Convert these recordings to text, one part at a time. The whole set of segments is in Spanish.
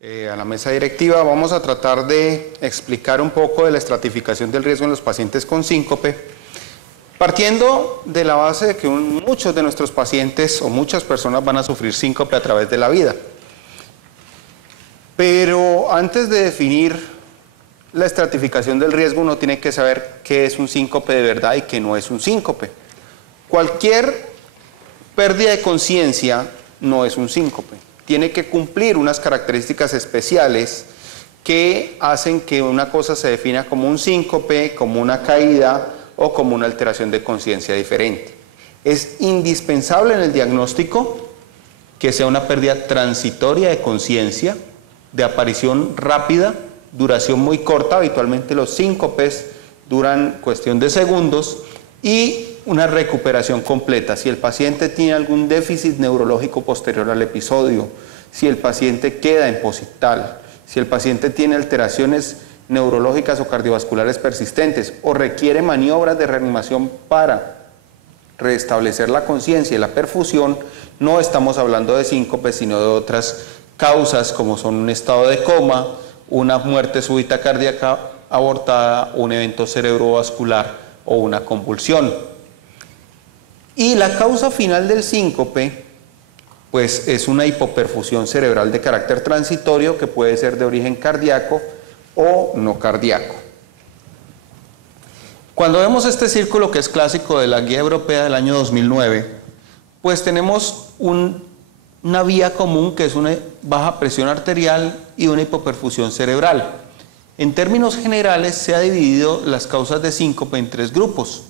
A la mesa directiva vamos a tratar de explicar un poco de la estratificación del riesgo en los pacientes con síncope, partiendo de la base de que muchos de nuestros pacientes o muchas personas van a sufrir síncope a través de la vida. Pero antes de definir la estratificación del riesgo, uno tiene que saber qué es un síncope de verdad y qué no es un síncope. Cualquier pérdida de conciencia no es un síncope. Tiene que cumplir unas características especiales que hacen que una cosa se defina como un síncope, como una caída o como una alteración de conciencia diferente. Es indispensable en el diagnóstico que sea una pérdida transitoria de conciencia, de aparición rápida, duración muy corta, habitualmente los síncopes duran cuestión de segundos, y una recuperación completa. Si el paciente tiene algún déficit neurológico posterior al episodio, si el paciente queda en posictal, si el paciente tiene alteraciones neurológicas o cardiovasculares persistentes o requiere maniobras de reanimación para restablecer la conciencia y la perfusión, no estamos hablando de síncope, sino de otras causas como son un estado de coma, una muerte súbita cardíaca abortada, un evento cerebrovascular o una convulsión. Y la causa final del síncope, pues es una hipoperfusión cerebral de carácter transitorio que puede ser de origen cardíaco o no cardíaco. Cuando vemos este círculo que es clásico de la guía europea del año 2009, pues tenemos una vía común que es una baja presión arterial y una hipoperfusión cerebral. En términos generales se ha dividido las causas de síncope en tres grupos.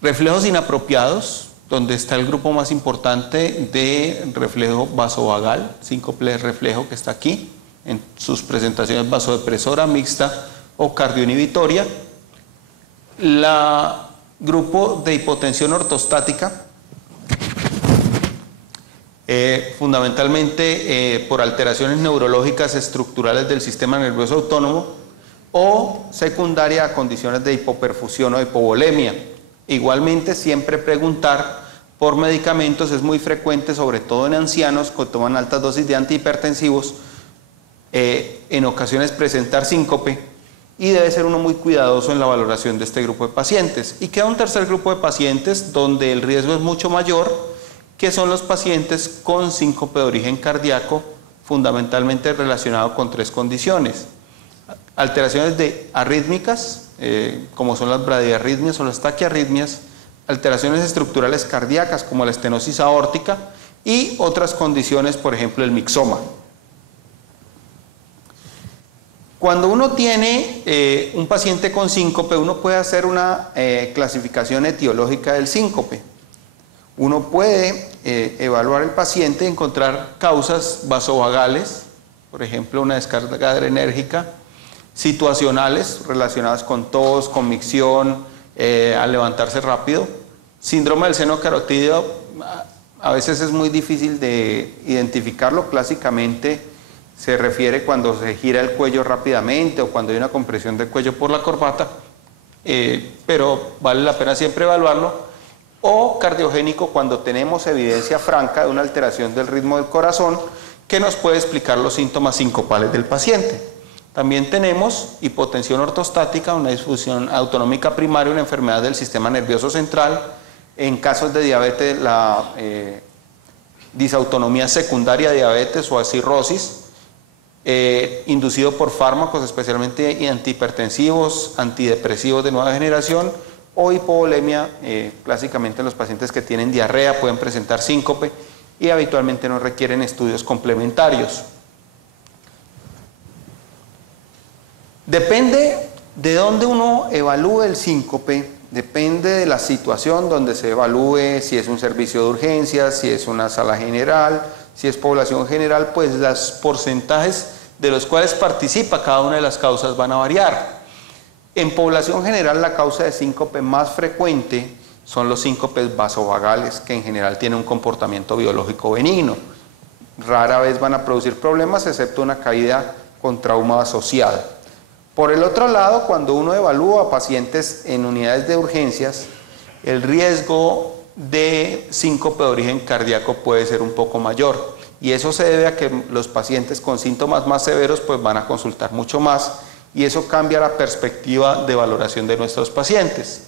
Reflejos inapropiados, donde está el grupo más importante de reflejo vasovagal, síncope de reflejo que está aquí, en sus presentaciones vasodepresora, mixta o cardioinhibitoria. La grupo de hipotensión ortostática, fundamentalmente por alteraciones neurológicas estructurales del sistema nervioso autónomo, o secundaria a condiciones de hipoperfusión o hipovolemia. Igualmente, siempre preguntar por medicamentos es muy frecuente, sobre todo en ancianos que toman altas dosis de antihipertensivos, en ocasiones presentar síncope, y debe ser uno muy cuidadoso en la valoración de este grupo de pacientes. Y queda un tercer grupo de pacientes donde el riesgo es mucho mayor, que son los pacientes con síncope de origen cardíaco, fundamentalmente relacionado con tres condiciones: alteraciones de arrítmicas, como son las bradiarritmias o las taquiarritmias, alteraciones estructurales cardíacas como la estenosis aórtica y otras condiciones, por ejemplo el mixoma. Cuando uno tiene un paciente con síncope, uno puede hacer una clasificación etiológica del síncope. Uno puede evaluar el paciente y encontrar causas vasovagales, por ejemplo una descarga adrenérgica, situacionales relacionadas con tos, con micción, al levantarse rápido. Síndrome del seno carotídeo, a veces es muy difícil de identificarlo. Clásicamente se refiere cuando se gira el cuello rápidamente o cuando hay una compresión del cuello por la corbata, pero vale la pena siempre evaluarlo. O cardiogénico, cuando tenemos evidencia franca de una alteración del ritmo del corazón que nos puede explicar los síntomas sincopales del paciente. También tenemos hipotensión ortostática, una disfunción autonómica primaria, una enfermedad del sistema nervioso central. En casos de diabetes, la disautonomía secundaria de diabetes o cirrosis, inducido por fármacos, especialmente antihipertensivos, antidepresivos de nueva generación, o hipovolemia, clásicamente los pacientes que tienen diarrea pueden presentar síncope y habitualmente no requieren estudios complementarios. Depende de dónde uno evalúe el síncope, depende de la situación donde se evalúe, si es un servicio de urgencias, si es una sala general, si es población general, pues los porcentajes de los cuales participa cada una de las causas van a variar. En población general, la causa de síncope más frecuente son los síncopes vasovagales, que en general tienen un comportamiento biológico benigno. Rara vez van a producir problemas, excepto una caída con trauma asociada. Por el otro lado, cuando uno evalúa a pacientes en unidades de urgencias, el riesgo de síncope de origen cardíaco puede ser un poco mayor. y eso se debe a que los pacientes con síntomas más severos pues van a consultar mucho más, y eso cambia la perspectiva de valoración de nuestros pacientes.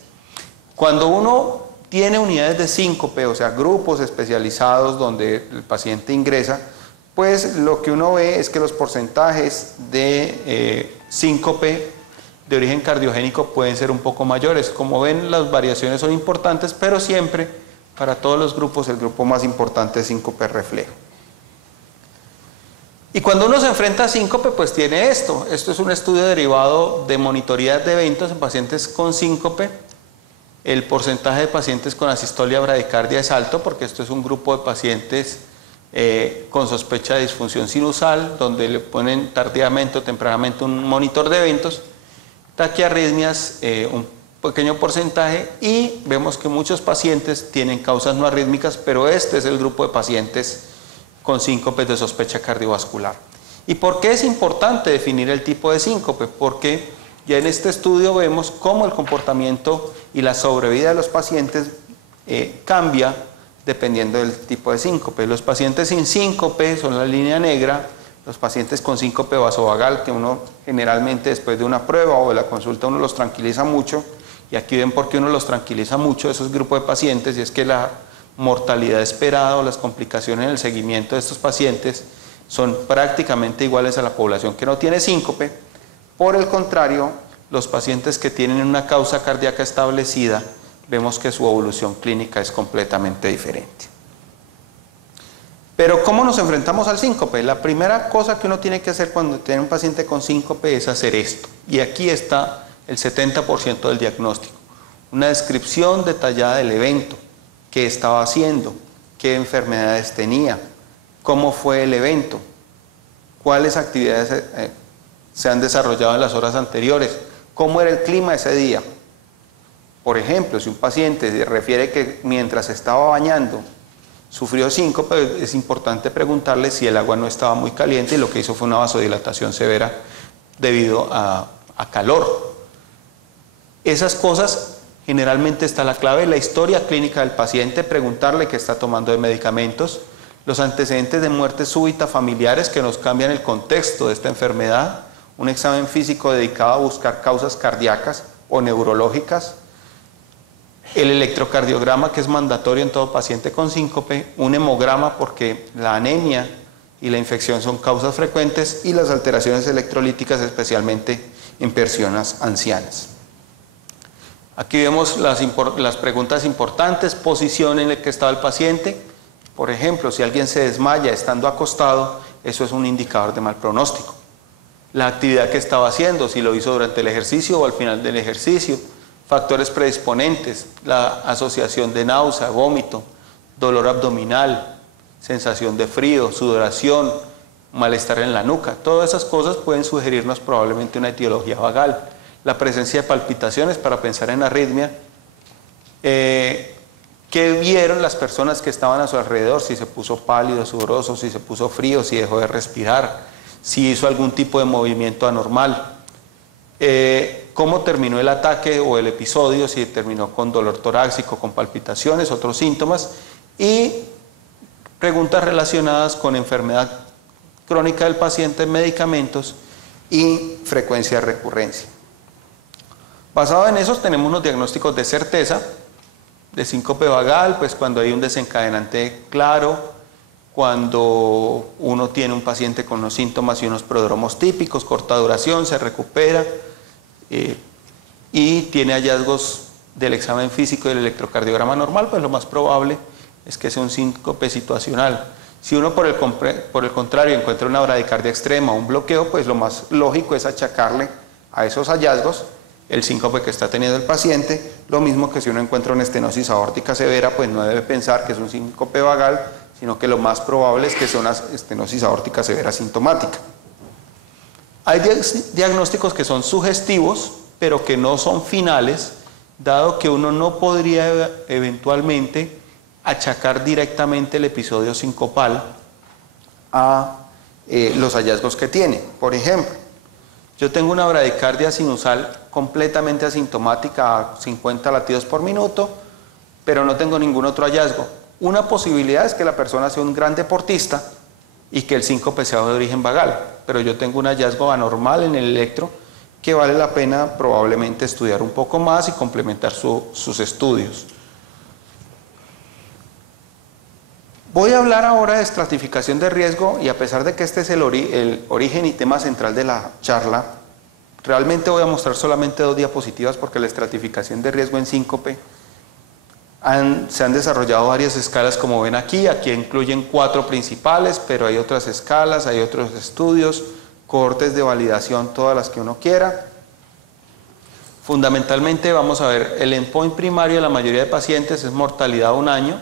Cuando uno tiene unidades de síncope, o sea, grupos especializados donde el paciente ingresa, pues lo que uno ve es que los porcentajes de síncope de origen cardiogénico pueden ser un poco mayores. Como ven, las variaciones son importantes, pero siempre, para todos los grupos, el grupo más importante es síncope reflejo. Y cuando uno se enfrenta a síncope, pues tiene esto. Esto es un estudio derivado de monitoría de eventos en pacientes con síncope. El porcentaje de pacientes con asistolia bradicardia es alto, porque esto es un grupo de pacientes con sospecha de disfunción sinusal, donde le ponen tardíamente o tempranamente un monitor de eventos, taquiarritmias, un pequeño porcentaje, y vemos que muchos pacientes tienen causas no arrítmicas, pero este es el grupo de pacientes con síncope de sospecha cardiovascular. ¿Y por qué es importante definir el tipo de síncope? Porque ya en este estudio vemos cómo el comportamiento y la sobrevida de los pacientes cambia dependiendo del tipo de síncope. Los pacientes sin síncope son la línea negra, los pacientes con síncope vasovagal, que uno generalmente después de una prueba o de la consulta uno los tranquiliza mucho, y aquí ven por qué uno los tranquiliza mucho, esos grupos de pacientes, y es que la mortalidad esperada o las complicaciones en el seguimiento de estos pacientes son prácticamente iguales a la población que no tiene síncope. Por el contrario, los pacientes que tienen una causa cardíaca establecida, vemos que su evolución clínica es completamente diferente. Pero ¿cómo nos enfrentamos al síncope? La primera cosa que uno tiene que hacer cuando tiene un paciente con síncope es hacer esto. Y aquí está el 70% del diagnóstico. Una descripción detallada del evento, qué estaba haciendo, qué enfermedades tenía, cómo fue el evento, cuáles actividades se han desarrollado en las horas anteriores, cómo era el clima ese día. Por ejemplo, si un paciente refiere que mientras estaba bañando sufrió síncope, es importante preguntarle si el agua no estaba muy caliente y lo que hizo fue una vasodilatación severa debido a calor. Esas cosas, generalmente está la clave, la historia clínica del paciente, preguntarle qué está tomando de medicamentos, los antecedentes de muerte súbita familiares que nos cambian el contexto de esta enfermedad, un examen físico dedicado a buscar causas cardíacas o neurológicas, el electrocardiograma, que es mandatorio en todo paciente con síncope, un hemograma porque la anemia y la infección son causas frecuentes, y las alteraciones electrolíticas, especialmente en personas ancianas. Aquí vemos las preguntas importantes: posición en la que estaba el paciente. Por ejemplo, si alguien se desmaya estando acostado, eso es un indicador de mal pronóstico. La actividad que estaba haciendo, si lo hizo durante el ejercicio o al final del ejercicio. Factores predisponentes, la asociación de náusea, vómito, dolor abdominal, sensación de frío, sudoración, malestar en la nuca. Todas esas cosas pueden sugerirnos probablemente una etiología vagal. La presencia de palpitaciones para pensar en arritmia. ¿Qué vieron las personas que estaban a su alrededor? Si se puso pálido, sudoroso, si se puso frío, si dejó de respirar, si hizo algún tipo de movimiento anormal. Cómo terminó el ataque o el episodio, si terminó con dolor torácico, con palpitaciones, otros síntomas, y preguntas relacionadas con enfermedad crónica del paciente, medicamentos y frecuencia de recurrencia. Basado en esos tenemos unos diagnósticos de certeza de síncope vagal, pues cuando hay un desencadenante claro, cuando uno tiene un paciente con unos síntomas y unos prodromos típicos, corta duración, se recupera, y tiene hallazgos del examen físico y del electrocardiograma normal, pues lo más probable es que sea un síncope situacional. Si uno por el contrario encuentra una bradicardia extrema o un bloqueo, pues lo más lógico es achacarle a esos hallazgos el síncope que está teniendo el paciente. Lo mismo que si uno encuentra una estenosis aórtica severa, pues no debe pensar que es un síncope vagal, sino que lo más probable es que sea una estenosis aórtica severa sintomática. Hay diagnósticos que son sugestivos, pero que no son finales, dado que uno no podría eventualmente achacar directamente el episodio sincopal a los hallazgos que tiene. Por ejemplo, yo tengo una bradicardia sinusal completamente asintomática a 50 latidos por minuto, pero no tengo ningún otro hallazgo. Una posibilidad es que la persona sea un gran deportista y que el síncope sea de origen vagal, pero yo tengo un hallazgo anormal en el electro que vale la pena probablemente estudiar un poco más y complementar sus estudios. Voy a hablar ahora de estratificación de riesgo y a pesar de que este es el origen y tema central de la charla, realmente voy a mostrar solamente 2 diapositivas porque la estratificación de riesgo en síncope se han desarrollado varias escalas como ven aquí incluyen 4 principales, pero hay otras escalas, hay otros estudios, cohortes de validación, todas las que uno quiera. Fundamentalmente vamos a ver el endpoint primario de la mayoría de pacientes es mortalidad 1 año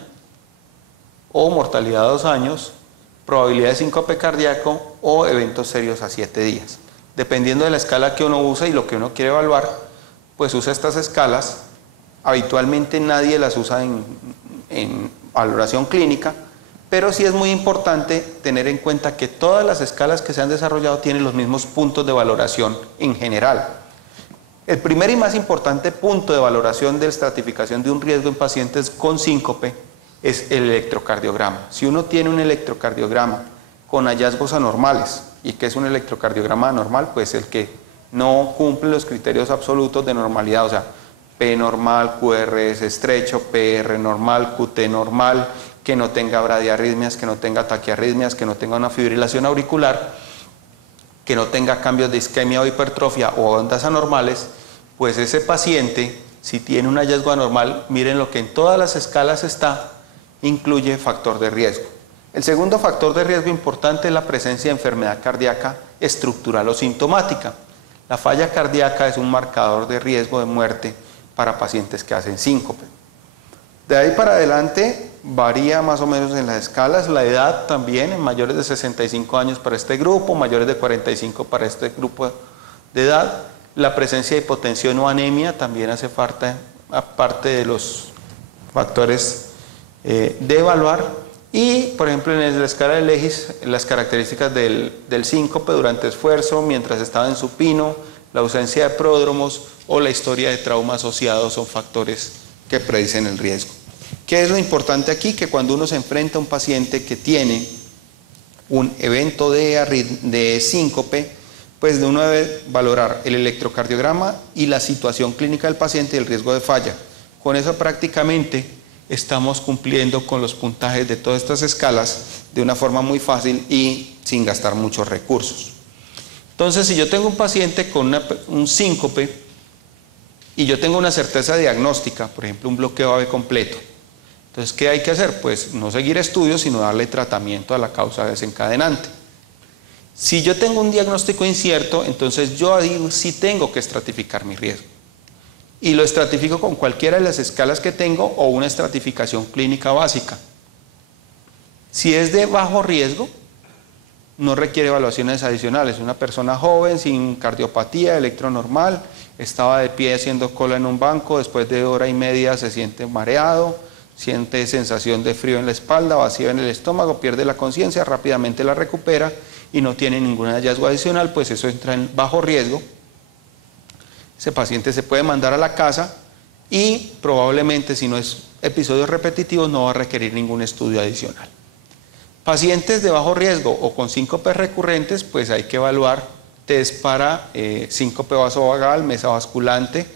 o mortalidad 2 años, probabilidad de síncope cardíaco o eventos serios a 7 días. Dependiendo de la escala que uno usa y lo que uno quiere evaluar, pues usa estas escalas. Habitualmente nadie las usa en valoración clínica, pero sí es muy importante tener en cuenta que todas las escalas que se han desarrollado tienen los mismos puntos de valoración en general. El primer y más importante punto de valoración de estratificación de un riesgo en pacientes con síncope es el electrocardiograma. Si uno tiene un electrocardiograma con hallazgos anormales, ¿y qué es un electrocardiograma anormal? Pues el que no cumple los criterios absolutos de normalidad, o sea, P normal, QRS estrecho, PR normal, QT normal, que no tenga bradiarritmias, que no tenga taquiarritmias, que no tenga una fibrilación auricular, que no tenga cambios de isquemia o hipertrofia o ondas anormales, pues ese paciente, si tiene un hallazgo anormal, miren lo que en todas las escalas está, incluye factor de riesgo. El segundo factor de riesgo importante es la presencia de enfermedad cardíaca estructural o sintomática. La falla cardíaca es un marcador de riesgo de muerte para pacientes que hacen síncope. De ahí para adelante varía más o menos en las escalas, la edad también, en mayores de 65 años para este grupo, mayores de 45 para este grupo de edad. La presencia de hipotensión o anemia también hace parte de los factores de evaluar. Y, por ejemplo, en la escala de Legis, las características del síncope durante esfuerzo, mientras estaba en supino, la ausencia de pródromos o la historia de trauma asociado son factores que predicen el riesgo. ¿Qué es lo importante aquí? Que cuando uno se enfrenta a un paciente que tiene un evento de síncope, pues uno debe valorar el electrocardiograma y la situación clínica del paciente y el riesgo de falla. Con eso prácticamente estamos cumpliendo con los puntajes de todas estas escalas de una forma muy fácil y sin gastar muchos recursos. Entonces, si yo tengo un paciente con un síncope y yo tengo una certeza diagnóstica, por ejemplo, un bloqueo AV completo, entonces, ¿qué hay que hacer? Pues no seguir estudios, sino darle tratamiento a la causa desencadenante. Si yo tengo un diagnóstico incierto, entonces yo ahí sí tengo que estratificar mi riesgo. Y lo estratifico con cualquiera de las escalas que tengo o una estratificación clínica básica. Si es de bajo riesgo, no requiere evaluaciones adicionales. Una persona joven, sin cardiopatía, electro normal, estaba de pie haciendo cola en un banco, después de 1 hora y media se siente mareado, siente sensación de frío en la espalda, vacío en el estómago, pierde la conciencia, rápidamente la recupera y no tiene ningún hallazgo adicional, pues eso entra en bajo riesgo. Ese paciente se puede mandar a la casa y probablemente, si no es episodios repetitivos, no va a requerir ningún estudio adicional. Pacientes de bajo riesgo o con síncopes recurrentes, pues hay que evaluar test para síncope vasovagal, mesa basculante.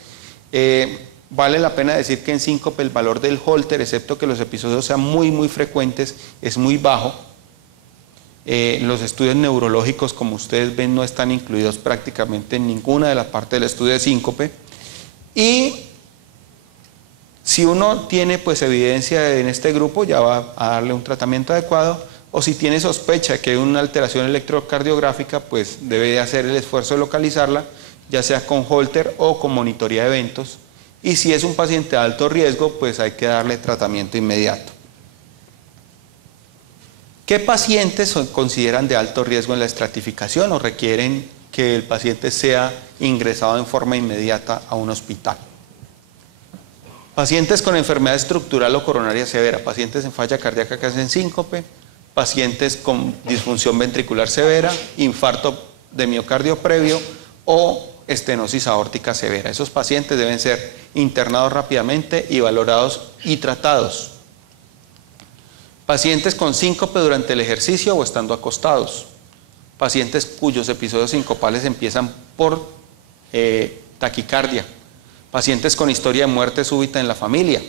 Vale la pena decir que en síncope el valor del Holter, excepto que los episodios sean muy frecuentes, es muy bajo. Los estudios neurológicos, como ustedes ven, no están incluidos prácticamente en ninguna de las partes del estudio de síncope. Y si uno tiene pues evidencia en este grupo, ya va a darle un tratamiento adecuado, o si tiene sospecha de que hay una alteración electrocardiográfica, pues debe hacer el esfuerzo de localizarla, ya sea con Holter o con monitoría de eventos. Y si es un paciente de alto riesgo, pues hay que darle tratamiento inmediato. ¿Qué pacientes se consideran de alto riesgo en la estratificación o requieren que el paciente sea ingresado en forma inmediata a un hospital? Pacientes con enfermedad estructural o coronaria severa, pacientes en falla cardíaca que hacen síncope, pacientes con disfunción ventricular severa, infarto de miocardio previo o estenosis aórtica severa. Esos pacientes deben ser internados rápidamente y valorados y tratados. Pacientes con síncope durante el ejercicio o estando acostados. Pacientes cuyos episodios sincopales empiezan por taquicardia. Pacientes con historia de muerte súbita en la familia.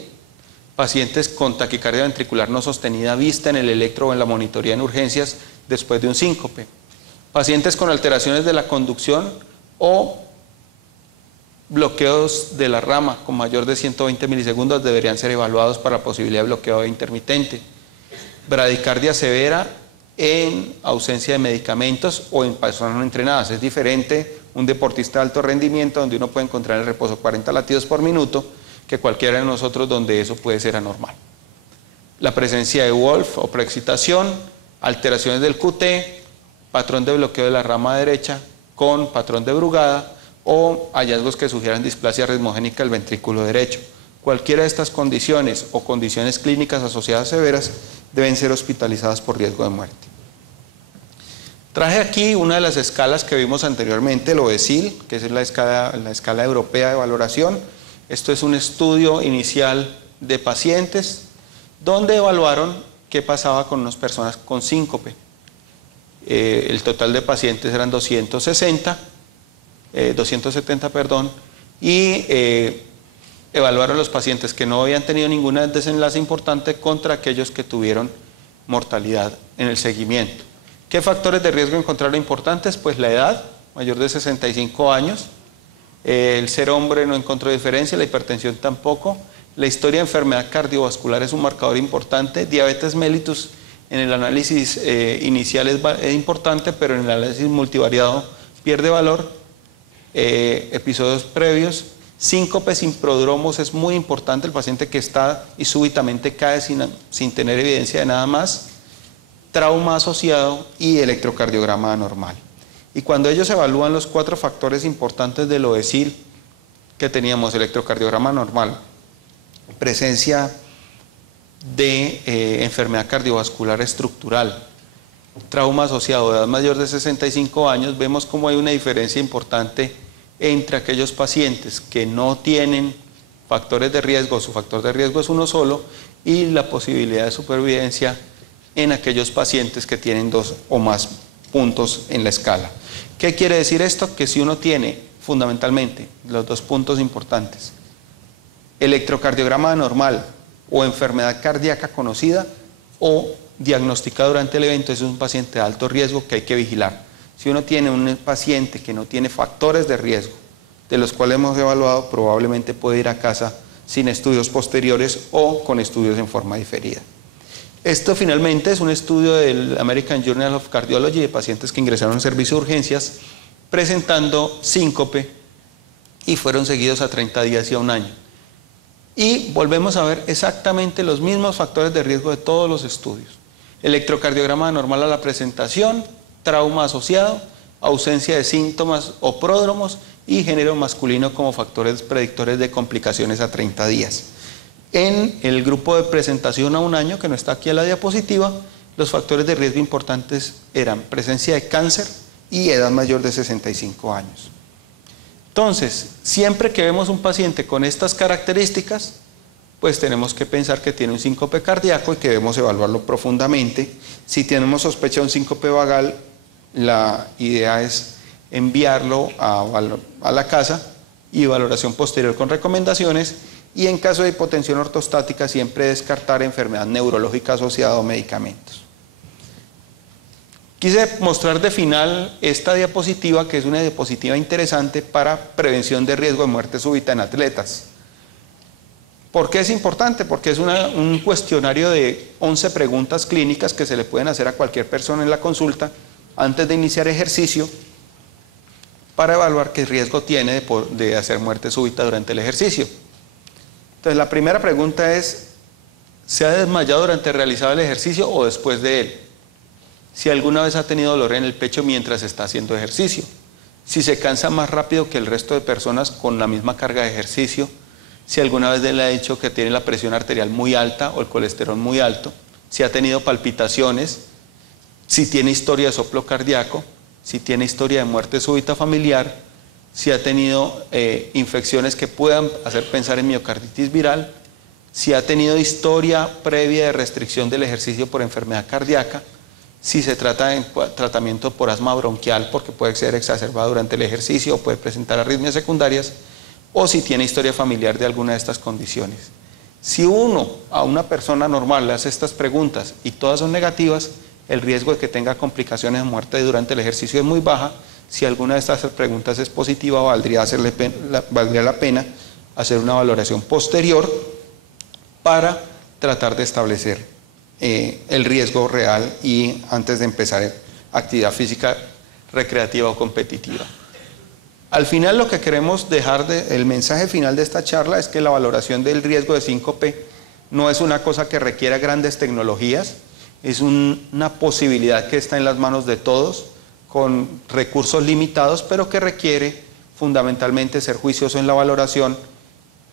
Pacientes con taquicardia ventricular no sostenida vista en el electro o en la monitoría en urgencias después de un síncope. Pacientes con alteraciones de la conducción o bloqueos de la rama con mayor de 120 milisegundos deberían ser evaluados para posibilidad de bloqueo intermitente. Bradicardia severa en ausencia de medicamentos o en personas no entrenadas. Es diferente un deportista de alto rendimiento donde uno puede encontrar en el reposo 40 latidos por minuto que cualquiera de nosotros donde eso puede ser anormal. La presencia de Wolf o preexcitación, alteraciones del QT, patrón de bloqueo de la rama derecha con patrón de Brugada o hallazgos que sugieran displasia ritmogénica del ventrículo derecho. Cualquiera de estas condiciones o condiciones clínicas asociadas severas deben ser hospitalizadas por riesgo de muerte. Traje aquí una de las escalas que vimos anteriormente, el OESIL, que es la escala europea de valoración. Esto es un estudio inicial de pacientes donde evaluaron qué pasaba con unas personas con síncope. El total de pacientes eran 270, y evaluaron los pacientes que no habían tenido ningún desenlace importante contra aquellos que tuvieron mortalidad en el seguimiento. ¿Qué factores de riesgo encontraron importantes? Pues la edad, mayor de 65 años, el ser hombre no encontró diferencia, la hipertensión tampoco, la historia de enfermedad cardiovascular es un marcador importante, diabetes mellitus en el análisis inicial es importante, pero en el análisis multivariado pierde valor, episodios previos, síncope sin prodromos es muy importante, el paciente que está y súbitamente cae sin tener evidencia de nada más, trauma asociado y electrocardiograma anormal. Y cuando ellos evalúan los 4 factores importantes del OESIL que teníamos, electrocardiograma normal, presencia de enfermedad cardiovascular estructural, trauma asociado, edad mayor de 65 años, vemos cómo hay una diferencia importante entre aquellos pacientes que no tienen factores de riesgo, su factor de riesgo es uno solo, y la posibilidad de supervivencia en aquellos pacientes que tienen 2 o más puntos en la escala. ¿Qué quiere decir esto? Que si uno tiene fundamentalmente los 2 puntos importantes, electrocardiograma anormal o enfermedad cardíaca conocida o diagnosticada durante el evento, es un paciente de alto riesgo que hay que vigilar. Si uno tiene un paciente que no tiene factores de riesgo, de los cuales hemos evaluado, probablemente puede ir a casa sin estudios posteriores o con estudios en forma diferida. Esto finalmente es un estudio del American Journal of Cardiology de pacientes que ingresaron en servicio de urgencias presentando síncope y fueron seguidos a 30 días y a 1 año. Y volvemos a ver exactamente los mismos factores de riesgo de todos los estudios. Electrocardiograma anormal a la presentación, trauma asociado, ausencia de síntomas o pródromos y género masculino como factores predictores de complicaciones a 30 días. En el grupo de presentación a 1 año, que no está aquí en la diapositiva, los factores de riesgo importantes eran presencia de cáncer y edad mayor de 65 años. Entonces, siempre que vemos un paciente con estas características, pues tenemos que pensar que tiene un síncope cardíaco y que debemos evaluarlo profundamente. Si tenemos sospecha de un síncope vagal, la idea es enviarlo a la casa y valoración posterior con recomendaciones, y en caso de hipotensión ortostática siempre descartar enfermedad neurológica asociada a medicamentos. Quise mostrar de final esta diapositiva, que es una diapositiva interesante para prevención de riesgo de muerte súbita en atletas. ¿Por qué es importante? Porque es un cuestionario de 11 preguntas clínicas que se le pueden hacer a cualquier persona en la consulta antes de iniciar ejercicio para evaluar qué riesgo tiene de hacer muerte súbita durante el ejercicio. Entonces, la primera pregunta es, ¿se ha desmayado durante realizado el ejercicio o después de él? Si alguna vez ha tenido dolor en el pecho mientras está haciendo ejercicio, si se cansa más rápido que el resto de personas con la misma carga de ejercicio, si alguna vez le ha dicho que tiene la presión arterial muy alta o el colesterol muy alto, si ha tenido palpitaciones, si tiene historia de soplo cardíaco, si tiene historia de muerte súbita familiar, si ha tenido infecciones que puedan hacer pensar en miocarditis viral, si ha tenido historia previa de restricción del ejercicio por enfermedad cardíaca, si se trata de tratamiento por asma bronquial, porque puede ser exacerbado durante el ejercicio o puede presentar arritmias secundarias, o si tiene historia familiar de alguna de estas condiciones. Si uno a una persona normal le hace estas preguntas y todas son negativas, el riesgo de que tenga complicaciones de muerte durante el ejercicio es muy baja. Si alguna de estas preguntas es positiva, valdría la pena hacer una valoración posterior para tratar de establecer el riesgo real y antes de empezar actividad física recreativa o competitiva. Al final lo que queremos dejar, el mensaje final de esta charla es que la valoración del riesgo de síncope no es una cosa que requiera grandes tecnologías, es una posibilidad que está en las manos de todos, con recursos limitados, pero que requiere fundamentalmente ser juicioso en la valoración,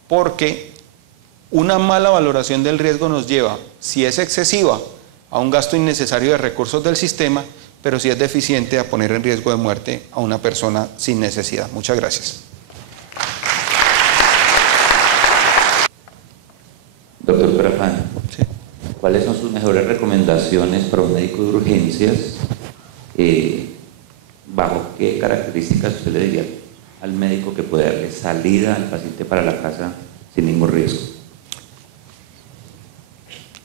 porque una mala valoración del riesgo nos lleva, si es excesiva, a un gasto innecesario de recursos del sistema, pero si es deficiente, a poner en riesgo de muerte a una persona sin necesidad. Muchas gracias. Doctor Perafán, Sí. ¿Cuáles son sus mejores recomendaciones para un médico de urgencias? ¿Bajo qué características usted le diría al médico que puede darle salida al paciente para la casa sin ningún riesgo?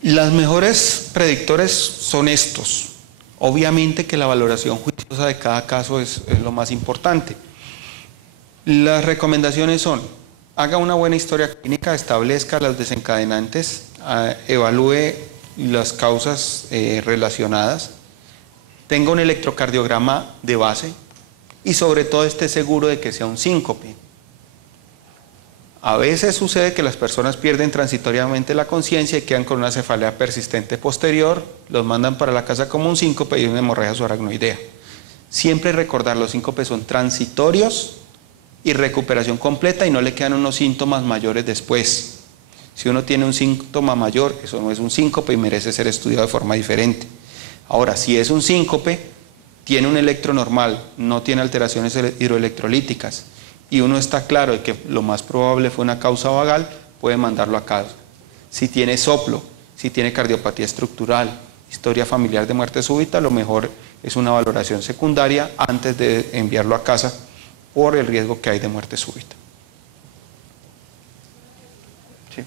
Las mejores predictores son estos. Obviamente que la valoración juiciosa de cada caso es lo más importante. Las recomendaciones son: haga una buena historia clínica, establezca los desencadenantes, evalúe las causas relacionadas, tenga un electrocardiograma de base y sobre todo esté seguro de que sea un síncope. A veces sucede que las personas pierden transitoriamente la conciencia y quedan con una cefalea persistente posterior, los mandan para la casa como un síncope y una hemorragia subaracnoidea. Siempre recordar, los síncopes son transitorios y recuperación completa y no le quedan unos síntomas mayores después. Si uno tiene un síntoma mayor, eso no es un síncope y merece ser estudiado de forma diferente. Ahora, si es un síncope, tiene un electro normal, no tiene alteraciones hidroelectrolíticas, y uno está claro de que lo más probable fue una causa vagal, puede mandarlo a casa. Si tiene soplo, si tiene cardiopatía estructural, historia familiar de muerte súbita, lo mejor es una valoración secundaria antes de enviarlo a casa por el riesgo que hay de muerte súbita. Sí.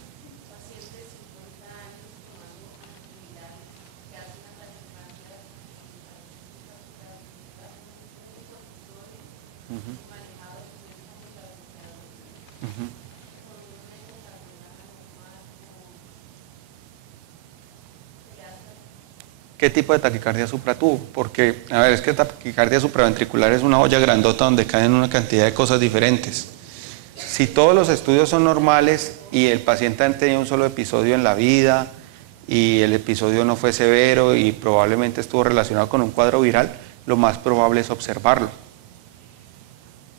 ¿Qué tipo de taquicardia supra tuvo? Porque, a ver, es que taquicardia supraventricular es una olla grandota donde caen una cantidad de cosas diferentes. Si todos los estudios son normales y el paciente ha tenido un solo episodio en la vida y el episodio no fue severo y probablemente estuvo relacionado con un cuadro viral, lo más probable es observarlo.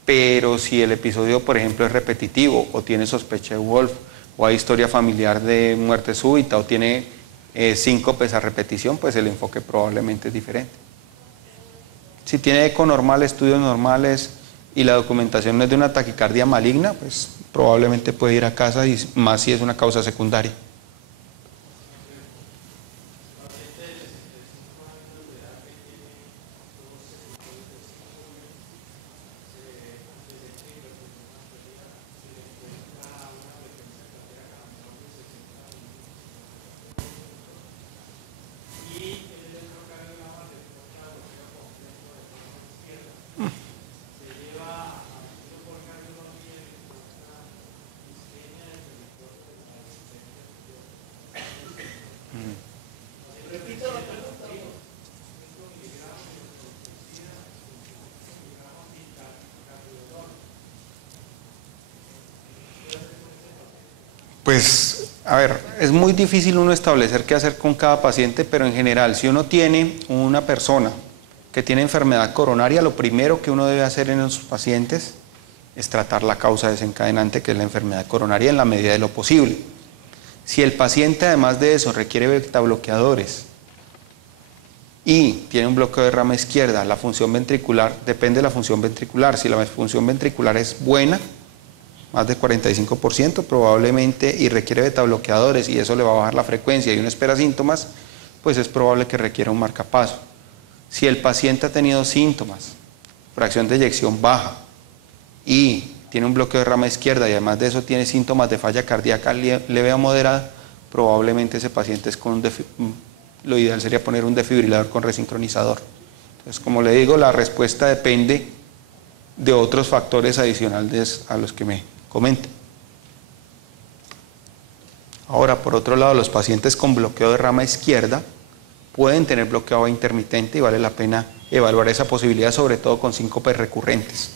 Pero si el episodio, por ejemplo, es repetitivo o tiene sospecha de Wolf o hay historia familiar de muerte súbita o tiene síncopes a repetición, pues el enfoque probablemente es diferente. Si tiene eco normal, estudios normales y la documentación no es de una taquicardia maligna, pues probablemente puede ir a casa, y más si es una causa secundaria. Pues, a ver, es muy difícil uno establecer qué hacer con cada paciente, pero en general, si uno tiene una persona que tiene enfermedad coronaria, lo primero que uno debe hacer en sus pacientes es tratar la causa desencadenante, que es la enfermedad coronaria, en la medida de lo posible. Si el paciente, además de eso, requiere betabloqueadores y tiene un bloqueo de rama izquierda, la función ventricular, depende de la función ventricular. Si la función ventricular es buena, más de 45% probablemente, y requiere betabloqueadores, y eso le va a bajar la frecuencia, y uno espera síntomas, pues es probable que requiera un marcapaso. Si el paciente ha tenido síntomas, fracción de eyección baja, y tiene un bloqueo de rama izquierda, y además de eso tiene síntomas de falla cardíaca leve a moderada, probablemente ese paciente es con lo ideal sería poner un desfibrilador con resincronizador. Entonces, como le digo, la respuesta depende de otros factores adicionales a los que me comenten. Ahora, por otro lado, los pacientes con bloqueo de rama izquierda pueden tener bloqueo intermitente y vale la pena evaluar esa posibilidad, sobre todo con síncopes recurrentes.